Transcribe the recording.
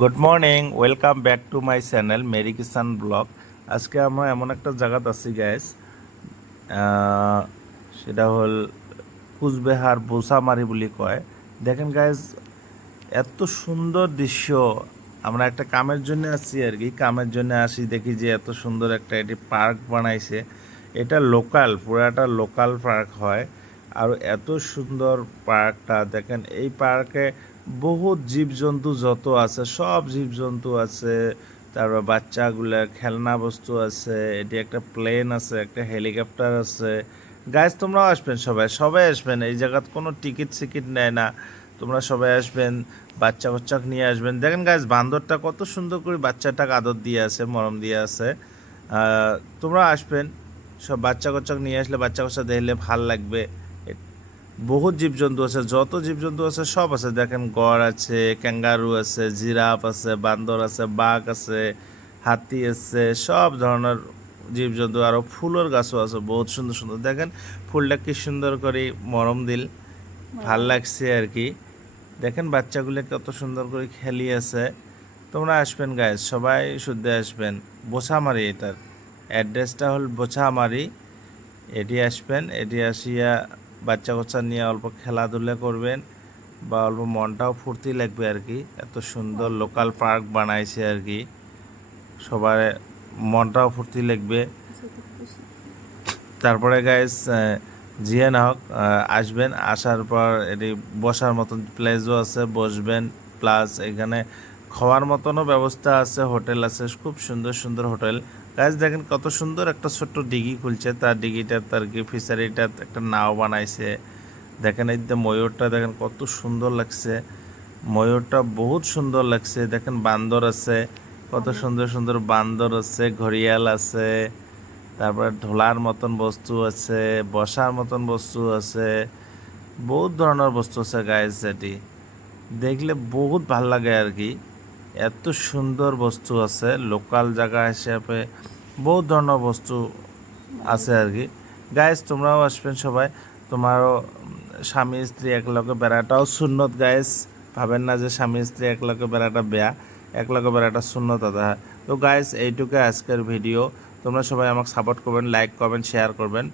Good morning, welcome back to my channel Meri Kisan blog. আজকে আমরা এমন একটা জায়গাতে আছি গাইস, সেটা হল কুচবিহার বোসামারি বলি কয়। দেখেন গাইস, এত সুন্দর দৃশ্য। আমরা একটা কামের জন্য আসছি আর কি, কামের জন্য আসি, দেখি যে এত সুন্দর একটা এটি পার্ক বানাইছে। এটা লোকাল, পুরাটা লোকাল পার্ক হয়। আর এত সুন্দর পার্কটা দেখেন, এই পার্কে বহুত জীবজন্তু যত আছে সব জীবজন্তু আছে। তারপর বাচ্চাগুলার খেলনা বস্তু আছে, এটি একটা প্লেন আছে, একটা হেলিকপ্টার আছে। গাইজ তোমরাও আসবেন, সবাই সবাই আসবেন, এই জায়গাত কোনো টিকিট সিকিট নেয় না। তোমরা সবাই আসবেন, বাচ্চা কাচ্চাকে নিয়ে আসবেন। দেখেন গাইজ, বান্দরটা কত সুন্দর করে বাচ্চাটাকে আদর দিয়ে আছে, মরম দিয়ে আছে। তোমরা আসবেন, সব বাচ্চা কাচ্চাকে নিয়ে আসলে, বাচ্চা কাচ্চা দেখলে ভাল লাগবে। বহুত জীবজন্তু আছে, যত জীবজন্তু আছে সব আছে। দেখেন গড় আছে, ক্যাঙ্গারু আছে, জিরাফ আছে, বান্দর আছে, বাঘ আছে, হাতি আছে, সব ধরনের জীবজন্তু। আরও ফুলের গাছও আছে বহুত সুন্দর সুন্দর। দেখেন ফুলটা কি সুন্দর করে মরম দিল, ভাল লাগছে আর কি। দেখেন বাচ্চাগুলো কত সুন্দর করে খেলি আছে। তোমরা আসবেন গাইজ, সবাই শুদ্ধ আসবেন। বোছামারি, এটার অ্যাড্রেসটা হল বোছামারি। এটি আসবেন, এটি আসিয়া বাচ্চা কাচ্চা নিয়ে অল্প খেলাধুলা করবেন, বা অল্প মনটাও ফুর্তি লাগবে আর কি। এত সুন্দর লোকাল পার্ক বানাইছে আর কি, সবার মনটাও ফুর্তি লাগবে। তারপরে গাইস, জিয়ে না হোক, আসবেন, আসার পর এটি বসার মতন প্লেসও আছে, বসবেন। প্লাস এখানে খাওয়ার মতনও ব্যবস্থা আছে, হোটেল আছে, খুব সুন্দর সুন্দর হোটেল। গাইস দেখেন কত সুন্দর একটা ছোট্ট ডিগি খুলছে, তার ডিগিটা তার কি ফিশারিটা একটা নাও বানাইছে। দেখেন এই যে ময়ূরটা, দেখেন কত সুন্দর লাগছে, ময়ূরটা বহুত সুন্দর লাগছে। দেখেন বান্দর আছে, কত সুন্দর সুন্দর বান্দর আছে, ঘড়িয়াল আছে, তারপরে ঢোলার মতন বস্তু আছে, বসার মতন বস্তু আছে, বহুত ধরনের বস্তু আছে গাইস। যেটি দেখলে বহুত ভাল লাগে আর কি, এত সুন্দর বস্তু আছে। লোকাল জায়গা হিসাবে বহুত ধরনের বস্তু আছে আর কি। গাইস তোমরাও আসবেন সবাই, তোমারও স্বামী স্ত্রী একলগে বেড়াটাও সুন্নত গাইস। ভাবেন না যে স্বামী স্ত্রী একলগে বেড়াটা বেয়া, একলগে বেড়াটা সুন্নত আদা। তো গাইস এইটুকু আজকের ভিডিও। তোমরা সবাই আমাকে সাপোর্ট করবেন, লাইক করবেন, শেয়ার করবেন।